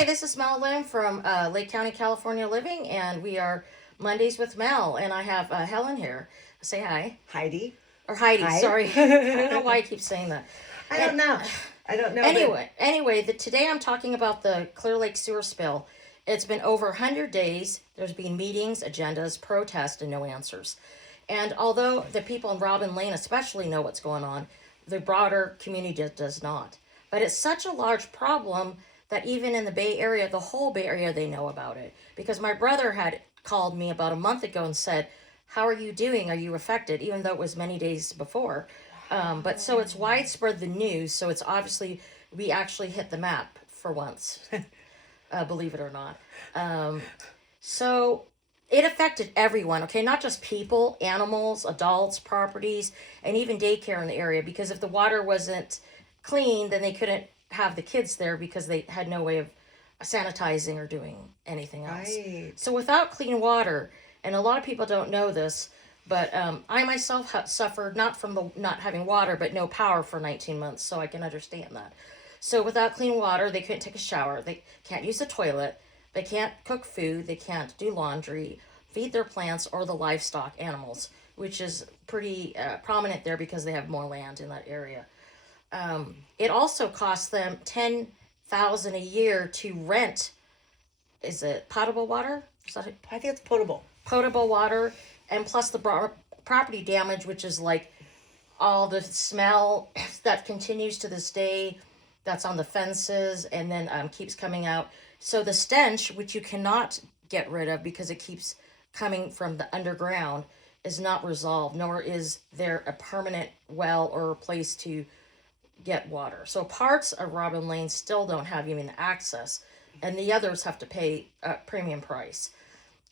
Hey, this is Mel Lynn from Lake County, California Living, and we are Mondays with Mel, and I have Helen here. Say hi. Heidi. Or Heidi, Hi. sorry. I don't know why I keep saying that. I don't know. I don't know. Anyway, today I'm talking about the Clear Lake sewer spill. It's been over 100 days. There's been meetings, agendas, protests, and no answers. And although the people in Robin Lane especially know what's going on, the broader community does not. But it's such a large problem that even in the Bay Area, the whole Bay Area, they know about it. Because my brother had called me about a month ago and said, "How are you doing? Are you affected?" Even though it was many days before. But so it's widespread the news. So it's obviously, we actually hit the map for once, believe it or not. So it affected everyone, okay? Not just people, animals, adults, properties, and even daycare in the area. Because if the water wasn't clean, then they couldn't have the kids there because they had no way of sanitizing or doing anything else. Right. So without clean water, and a lot of people don't know this, but I myself suffered not from the not having water, but no power for 19 months, so I can understand that. So without clean water, they couldn't take a shower. They can't use the toilet. They can't cook food. They can't do laundry, feed their plants or the livestock animals, which is pretty prominent there because they have more land in that area. It also costs them $10,000 a year to rent. Is it potable water? Is that it? I think it's potable. Potable water, and plus the property damage, which is like all the smell that continues to this day, that's on the fences, and then keeps coming out. So the stench, which you cannot get rid of because it keeps coming from the underground, is not resolved, nor is there a permanent well or a place to get water. So parts of Robin Lane still don't have even access, and the others have to pay a premium price.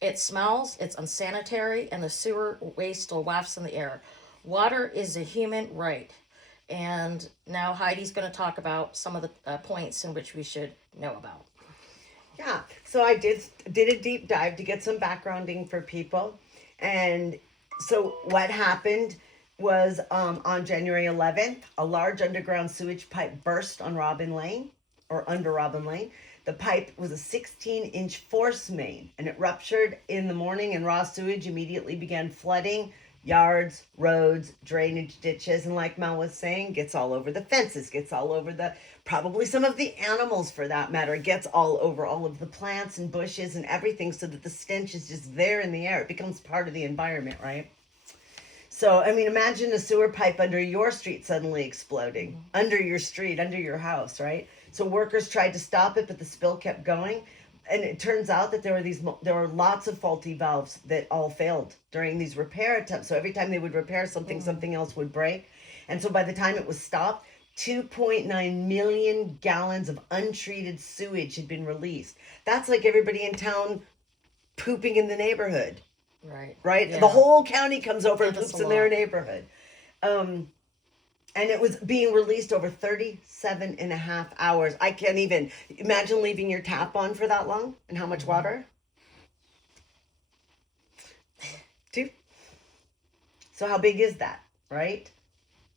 It smells, it's unsanitary, and the sewer waste still wafts in the air. Water is a human right. And now Heidi's going to talk about some of the points in which we should know about. Yeah. So I did a deep dive to get some backgrounding for people. And so what happened was on January 11th, a large underground sewage pipe burst on Robin Lane, or under Robin Lane. The pipe was a 16-inch force main, and it ruptured in the morning, and raw sewage immediately began flooding yards, roads, drainage ditches, and like Mel was saying, gets all over the fences, gets all over probably some of the animals for that matter, gets all over all of the plants and bushes and everything, so that the stench is just there in the air. It becomes part of the environment, right? So, I mean, imagine a sewer pipe under your street suddenly exploding, under your street, under your house, right? So workers tried to stop it, but the spill kept going. And it turns out that there were lots of faulty valves that all failed during these repair attempts. So every time they would repair something, something else would break. And so by the time it was stopped, 2.9 million gallons of untreated sewage had been released. That's like everybody in town pooping in the neighborhood. Right? Yeah. The whole county comes over and That's poops a in their lot. neighborhood. And it was being released over 37 and a half hours. I can't even imagine leaving your tap on for that long. And how much water? 2. So how big is that, right?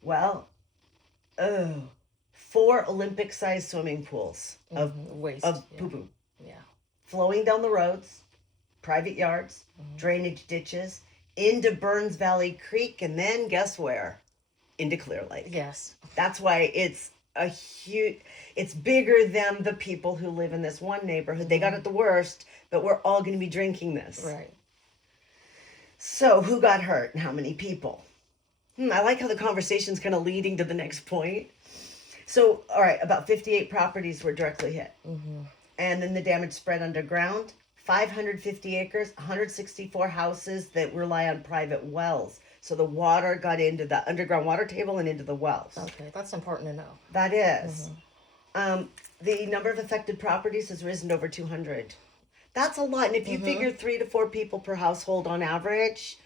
Well, 4 Olympic-sized swimming pools of waste. poo-poo. Yeah. Flowing down the roads, private yards, drainage ditches, into Burns Valley Creek, and then guess where? Into Clear Lake. Yes. That's why it's bigger than the people who live in this one neighborhood. They got it the worst, but we're all going to be drinking this. Right. So who got hurt and how many people? I like how the conversation's kind of leading to the next point. So, all right, about 58 properties were directly hit. And then the damage spread underground. 550 acres, 164 houses that rely on private wells. So the water got into the underground water table and into the wells. Okay, that's important to know. That is. The number of affected properties has risen to over 200. That's a lot. And if you figure 3 to 4 people per household on average,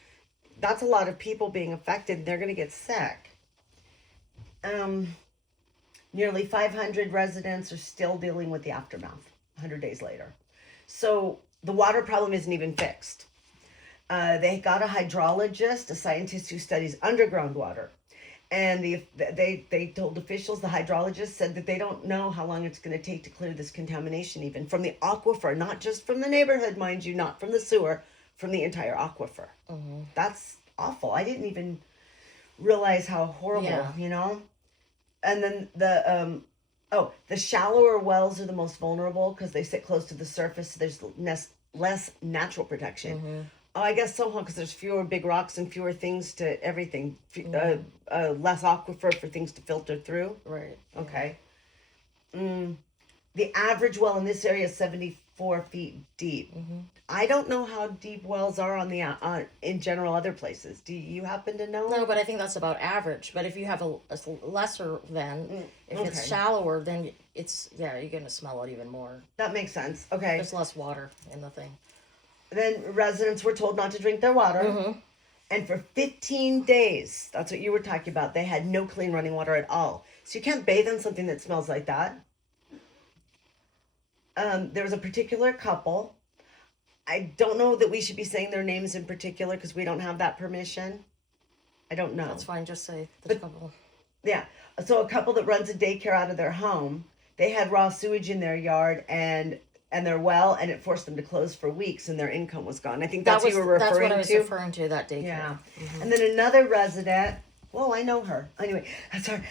that's a lot of people being affected. They're going to get sick. Nearly 500 residents are still dealing with the aftermath 100 days later. So the water problem isn't even fixed. They got a hydrologist, a scientist who studies underground water. And they told officials, the hydrologists said that they don't know how long it's going to take to clear this contamination, even from the aquifer, not just from the neighborhood, mind you, not from the sewer, from the entire aquifer. Mm-hmm. That's awful. I didn't even realize how horrible, Yeah. you know? And then the shallower wells are the most vulnerable because they sit close to the surface. So there's less natural protection. Mm-hmm. Oh, I guess so, huh? Because there's fewer big rocks and fewer things to everything. Less aquifer for things to filter through. Right. Okay. The average well in this area is 74 feet deep. Mm-hmm. I don't know how deep wells are on the in general other places. Do you happen to know? No, but I think that's about average. But if you have a lesser than, if it's okay. shallower, then you're going to smell it even more. That makes sense. Okay. There's less water in the thing. Then residents were told not to drink their water. Mm-hmm. And for 15 days, that's what you were talking about, they had no clean running water at all. So you can't bathe in something that smells like that. There was a particular couple. I don't know that we should be saying their names in particular because we don't have that permission. I don't know. That's fine. Just say the couple. Yeah. So a couple that runs a daycare out of their home, they had raw sewage in their yard and their well, and it forced them to close for weeks, and their income was gone. I think that's what you were referring to. That's what I was referring to, that daycare. Yeah. Mm-hmm. And then another resident, well, I know her. Anyway,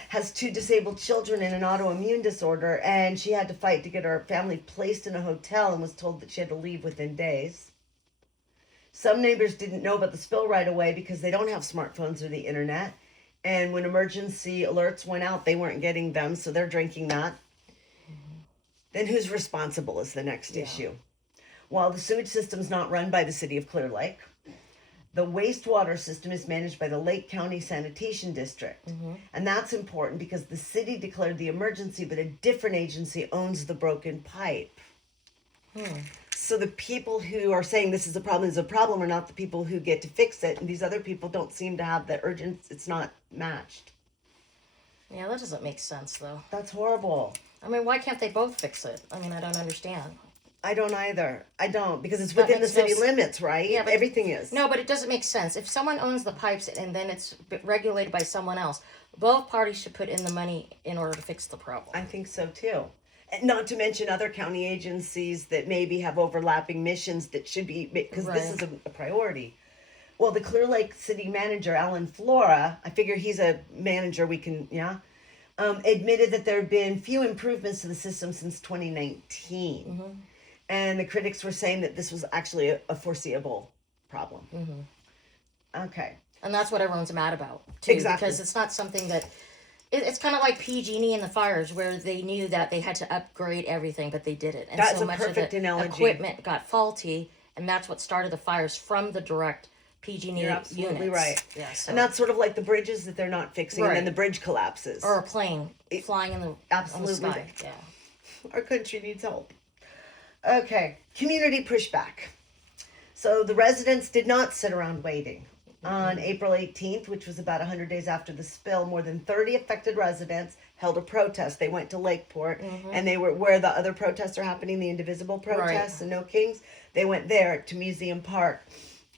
has 2 disabled children and an autoimmune disorder, and she had to fight to get her family placed in a hotel and was told that she had to leave within days. Some neighbors didn't know about the spill right away because they don't have smartphones or the internet. And when emergency alerts went out, they weren't getting them, so they're drinking that. Then who's responsible is the next issue. While the sewage system's not run by the city of Clear Lake, the wastewater system is managed by the Lake County Sanitation District. Mm-hmm. And that's important because the city declared the emergency, but a different agency owns the broken pipe. So the people who are saying this is a problem are not the people who get to fix it. And these other people don't seem to have the urgency. It's not matched. Yeah, that doesn't make sense, though. That's horrible. I mean, why can't they both fix it? I mean, I don't understand. I don't either. I don't, because it's within the city limits, right? Yeah, but everything is. No, but it doesn't make sense. If someone owns the pipes and then it's regulated by someone else, both parties should put in the money in order to fix the problem. I think so too. And not to mention other county agencies that maybe have overlapping missions that should be, because this is a priority. Well, the Clear Lake city manager, Alan Flora, I figure he's a manager we can, admitted that there have been few improvements to the system since 2019. Mm-hmm. And the critics were saying that this was actually a foreseeable problem. Mm-hmm. Okay. And that's what everyone's mad about, too. Exactly. Because it's not something that... It's kind of like PG&E and the fires, where they knew that they had to upgrade everything, but they didn't. And that's so a much perfect of the analogy. Equipment got faulty, and that's what started the fires from the direct PG&E You're absolutely units. right. Yeah, so. And that's sort of like the bridges that they're not fixing, and then the bridge collapses. Or a plane flying in the, absolutely. On the sky. Yeah. Our country needs help. Okay, community pushback. So the residents did not sit around waiting. On April 18th, which was about 100 days after the spill, more than 30 affected residents held a protest. They went to Lakeport, and they were where the other protests are happening, the indivisible protests and No Kings. They went there to Museum Park,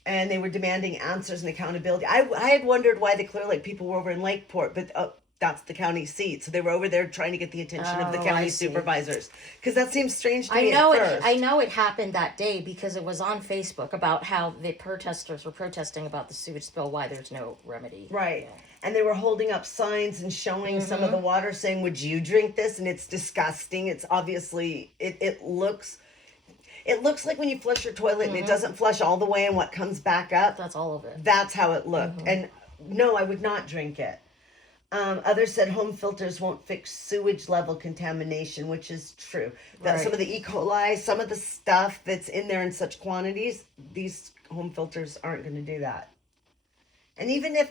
and they were demanding answers and accountability. I had wondered why the Clear Lake people were over in Lakeport, but that's the county seat. So they were over there trying to get the attention of the county supervisors. Because that seems strange to me at first. I know it happened that day because it was on Facebook about how the protesters were protesting about the sewage spill, why there's no remedy. Right. Yeah. And they were holding up signs and showing some of the water saying, would you drink this? And it's disgusting. It's obviously, it looks like when you flush your toilet and it doesn't flush all the way and what comes back up. That's all of it. That's how it looked. And no, I would not drink it. Others said home filters won't fix sewage level contamination, which is true. That some of the E. coli, some of the stuff that's in there in such quantities, these home filters aren't going to do that. And even if...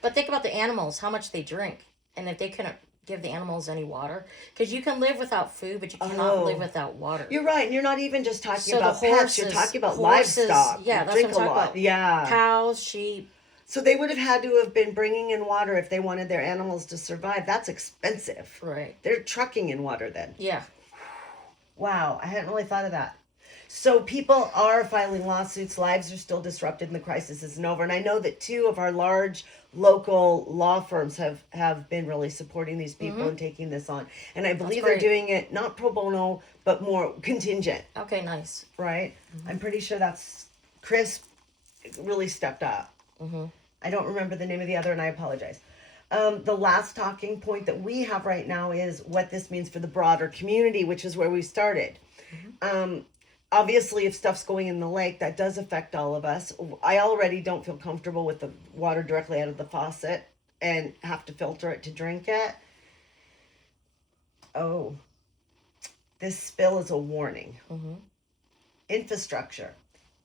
But think about the animals, how much they drink. And if they couldn't give the animals any water. Because you can live without food, but you cannot live without water. You're right. And you're not even just talking about pets. You're talking about livestock. Yeah, that's what I'm talking about. Yeah. Cows, sheep. So they would have had to have been bringing in water if they wanted their animals to survive. That's expensive. Right. They're trucking in water then. Yeah. Wow, I hadn't really thought of that. So people are filing lawsuits. Lives are still disrupted and the crisis isn't over. And I know that 2 of our large local law firms have been really supporting these people and taking this on. And I believe they're great. doing it not pro bono, but more contingent, Okay, nice. right? I'm pretty sure that's Chris really stepped up. I don't remember the name of the other, and I apologize. The last talking point that we have right now is what this means for the broader community, which is where we started. Obviously, if stuff's going in the lake, that does affect all of us. I already don't feel comfortable with the water directly out of the faucet and have to filter it to drink it. Oh, this spill is a warning. Infrastructure,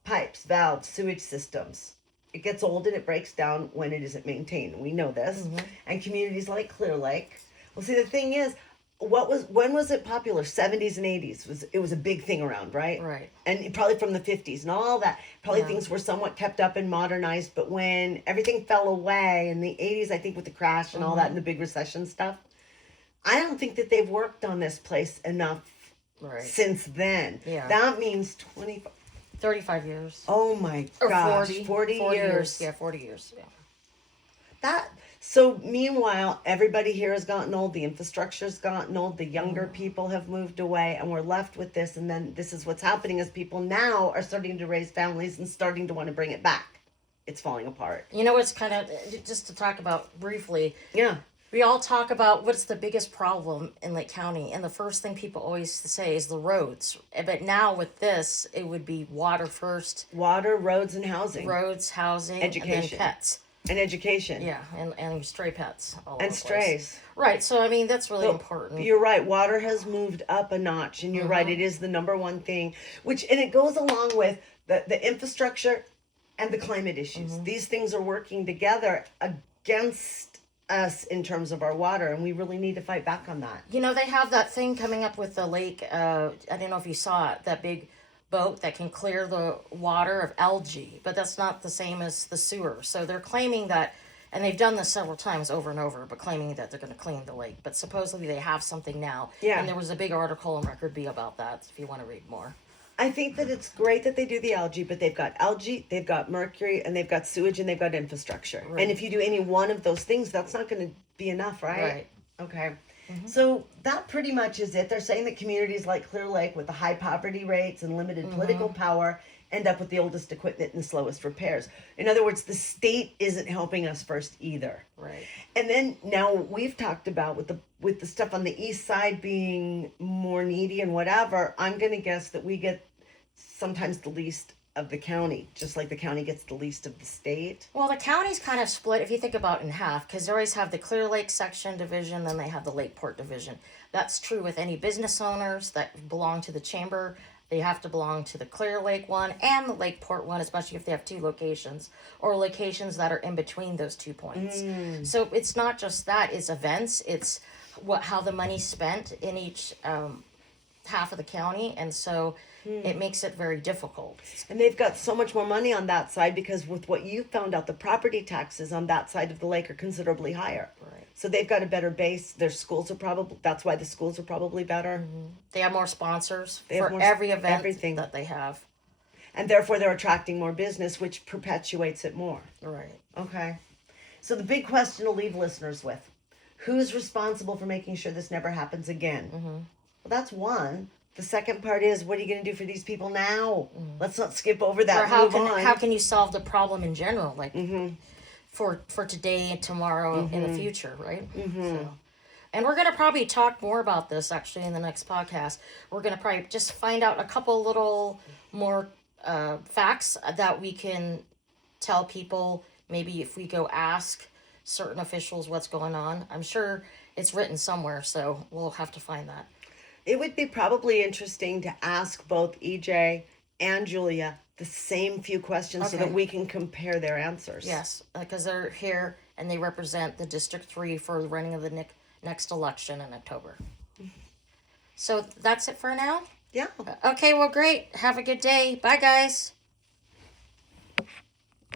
pipes, valves, sewage systems. It gets old and it breaks down when it isn't maintained. We know this. And communities like Clear Lake. Well, see, the thing is, when was it popular? 70s and 80s. It was a big thing around, right? Right. And probably from the 50s and all that. Probably things were somewhat kept up and modernized, but when everything fell away in the 80s, I think with the crash and all that and the big recession stuff, I don't think that they've worked on this place enough since then. Yeah. That means 35 years. Oh my Or gosh, 40 40 years. Yeah, 40 years. Yeah. So meanwhile, everybody here has gotten old, the infrastructure's gotten old, the younger people have moved away, and we're left with this. And then this is what's happening is people now are starting to raise families and starting to want to bring it back. It's falling apart. You know, it's kind of, just to talk about briefly, Yeah. we all talk about what's the biggest problem in Lake County, and the first thing people always say is the roads. But now with this, it would be water first. Water, roads, and housing. Roads, housing, Education. and then pets. And education. Yeah, and stray pets. All over And the place. strays. Right, so I mean, that's really So, important. You're right. Water has moved up a notch, and you're right. It is the number one thing, and it goes along with the infrastructure and the climate issues. These things are working together against us in terms of our water, and we really need to fight back on that. You know, they have that thing coming up with the lake. I don't know if you saw it, that big boat that can clear the water of algae, but that's not the same as the sewer. So they're claiming that, and they've done this several times over and over, but claiming that they're going to clean the lake. But supposedly they have something now. Yeah. And there was a big article in Record B about that, if you want to read more. I think that it's great that they do the algae, but they've got algae, they've got mercury, and they've got sewage, and they've got infrastructure. Right. And if you do any one of those things, that's not going to be enough, right? Right. Okay. So that pretty much is it. They're saying that communities like Clear Lake with the high poverty rates and limited political power end up with the oldest equipment and the slowest repairs. In other words, the state isn't helping us first either. Right. And then now we've talked about with the stuff on the east side being more needy and whatever, I'm going to guess that we get sometimes the least of the county, just like the county gets the least of the state. Well, the county's kind of split, if you think about it, in half, because they always have the Clear Lake section division, then they have the Lakeport division. That's true with any business owners that belong to the chamber. They have to belong to the Clear Lake one and the Lakeport one, especially if they have two locations or locations that are in between those 2 points. So it's not just that, it's events, it's how the money's spent in each half of the county, and so it makes it very difficult. And they've got so much more money on that side because with what you found out, the property taxes on that side of the lake are considerably higher. Right. So they've got a better base. Their schools are that's why the schools are probably better. They have more sponsors They have for more every event everything. that they have. And therefore they're attracting more business, which perpetuates it more. Right. Okay. So the big question to leave listeners with, who's responsible for making sure this never happens again? Well, that's one. The second part is, what are you going to do for these people now? Let's not skip over that. Or Move on. how can you solve the problem in general, like for today and tomorrow in the future, right? So, and we're going to probably talk more about this actually in the next podcast. We're going to probably just find out a couple little more facts that we can tell people. Maybe if we go ask certain officials what's going on. I'm sure it's written somewhere, so we'll have to find that. It would be probably interesting to ask both EJ and Julia the same few questions so Okay. that we can compare their answers. Yes, because they're here and they represent the District 3 for the running of the next election in October. So that's it for now? Yeah. Okay, well, great. Have a good day. Bye, guys.